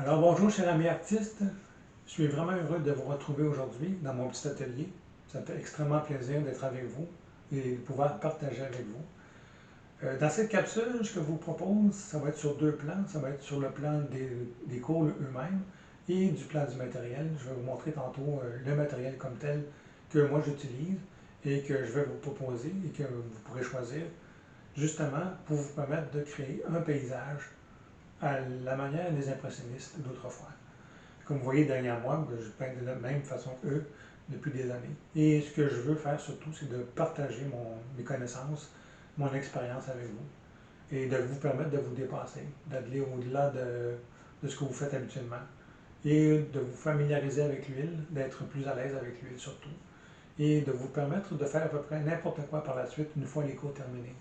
Alors bonjour chers amis artistes, je suis vraiment heureux de vous retrouver aujourd'hui dans mon petit atelier. Ça me fait extrêmement plaisir d'être avec vous et de pouvoir partager avec vous. Dans cette capsule, ce que je vous propose, ça va être sur deux plans. Ça va être sur le plan des cours eux-mêmes et du plan du matériel. Je vais vous montrer tantôt le matériel comme tel que moi j'utilise et que je vais vous proposer et que vous pourrez choisir justement pour vous permettre de créer un paysage à la manière des impressionnistes d'autrefois. Comme vous voyez derrière moi, je peins de la même façon qu'eux depuis des années. Et ce que je veux faire surtout, c'est de partager mes connaissances, mon expérience avec vous et de vous permettre de vous dépasser, d'aller au-delà de ce que vous faites habituellement et de vous familiariser avec l'huile, d'être plus à l'aise avec l'huile surtout et de vous permettre de faire à peu près n'importe quoi par la suite une fois les cours terminés.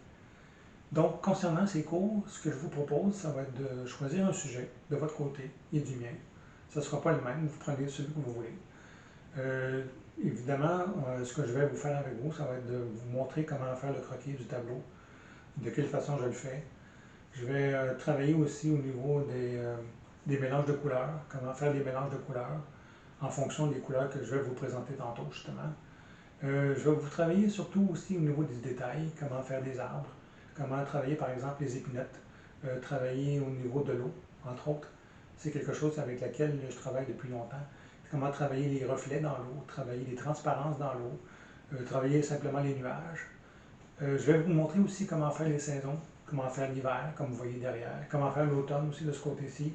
Donc, concernant ces cours, ce que je vous propose, ça va être de choisir un sujet de votre côté et du mien. Ce ne sera pas le même, vous prenez celui que vous voulez. Euh, Évidemment, ce que je vais vous faire avec vous, ça va être de vous montrer comment faire le croquis du tableau, de quelle façon je le fais. Je vais travailler aussi au niveau des mélanges de couleurs, comment faire des mélanges de couleurs en fonction des couleurs que je vais vous présenter tantôt, justement. Je vais vous travailler surtout aussi au niveau des détails, comment faire des arbres, comment travailler par exemple les épinettes, travailler au niveau de l'eau, entre autres. C'est quelque chose avec laquelle je travaille depuis longtemps. Comment travailler les reflets dans l'eau, travailler les transparences dans l'eau, travailler simplement les nuages. Je vais vous montrer aussi comment faire les saisons, comment faire l'hiver, comme vous voyez derrière, comment faire l'automne aussi de ce côté-ci,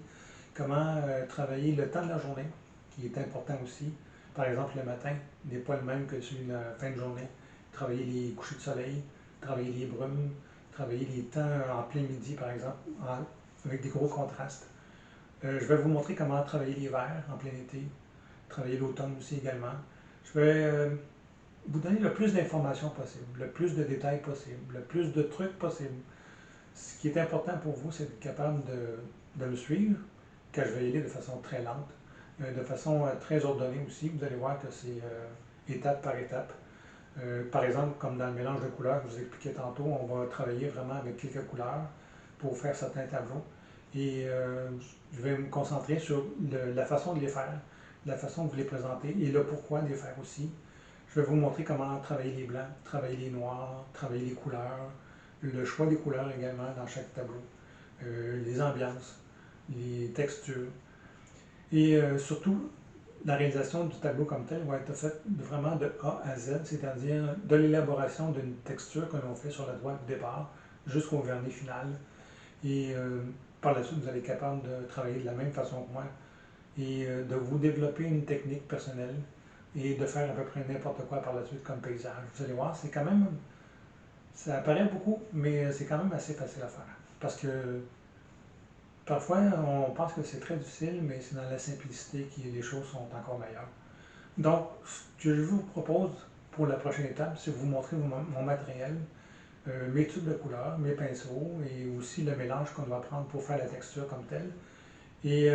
comment travailler le temps de la journée, qui est important aussi. Par exemple, le matin n'est pas le même que celui de la fin de journée. Travailler les couchers de soleil, travailler les brumes, travailler les temps en plein midi, par exemple, avec des gros contrastes. Je vais vous montrer comment travailler l'hiver en plein été, travailler l'automne aussi également. Je vais vous donner le plus d'informations possible, le plus de détails possible, le plus de trucs possible. Ce qui est important pour vous, c'est d'être capable de me suivre, car je vais y aller de façon très lente, de façon très ordonnée aussi. Vous allez voir que c'est étape par étape. Par exemple, comme dans le mélange de couleurs que je vous expliquais tantôt, on va travailler vraiment avec quelques couleurs pour faire certains tableaux. Et je vais me concentrer sur la façon de les faire, la façon de vous les présenter et le pourquoi de les faire aussi. Je vais vous montrer comment travailler les blancs, travailler les noirs, travailler les couleurs, le choix des couleurs également dans chaque tableau, les ambiances, les textures. Et surtout, la réalisation du tableau comme tel va être faite vraiment de A à Z, c'est-à-dire de l'élaboration d'une texture que l'on fait sur la toile de départ jusqu'au vernis final. Et par la suite, vous allez être capable de travailler de la même façon que moi et de vous développer une technique personnelle et de faire à peu près n'importe quoi par la suite comme paysage. Vous allez voir, c'est quand même, ça paraît beaucoup, mais c'est quand même assez facile à faire. Parce que parfois, on pense que c'est très difficile, mais c'est dans la simplicité que les choses sont encore meilleures. Donc, ce que je vous propose pour la prochaine étape, c'est de vous montrer mon matériel, mes tubes de couleurs, mes pinceaux et aussi le mélange qu'on va prendre pour faire la texture comme telle. Et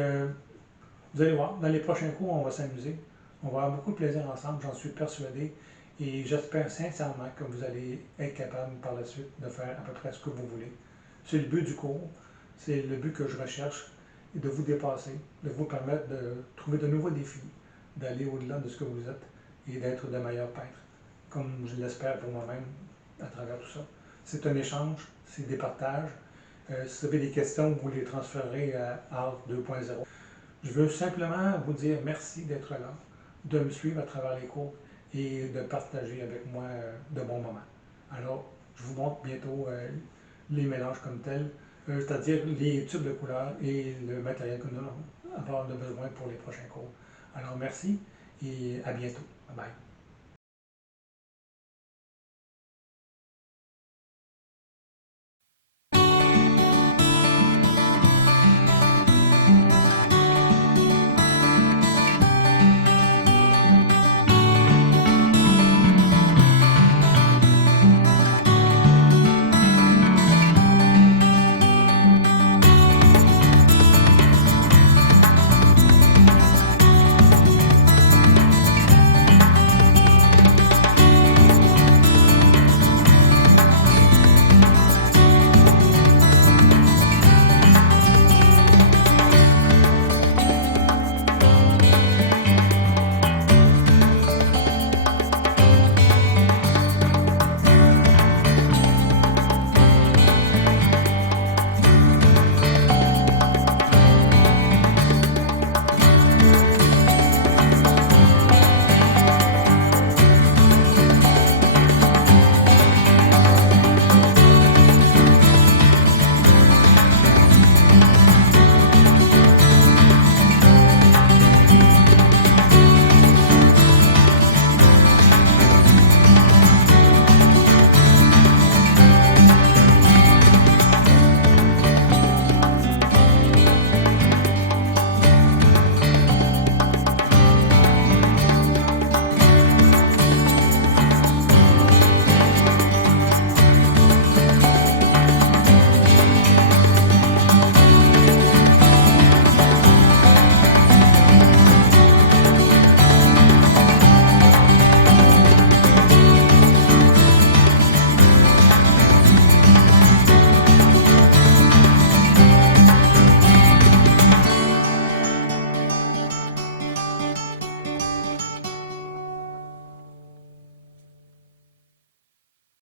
vous allez voir, dans les prochains cours, on va s'amuser. On va avoir beaucoup de plaisir ensemble, j'en suis persuadé. Et j'espère sincèrement que vous allez être capable par la suite de faire à peu près ce que vous voulez. C'est le but du cours, c'est le but que je recherche, de vous dépasser, de vous permettre de trouver de nouveaux défis, d'aller au-delà de ce que vous êtes et d'être de meilleurs peintres, comme je l'espère pour moi-même à travers tout ça. C'est un échange, c'est des partages. Si vous avez des questions, vous les transférez à Art 2.0. Je veux simplement vous dire merci d'être là, de me suivre à travers les cours et de partager avec moi de bons moments. Alors, je vous montre bientôt les mélanges comme tels, c'est-à-dire les tubes de couleurs et le matériel que nous allons avoir besoin pour les prochains cours. Alors, merci et à bientôt. Bye bye.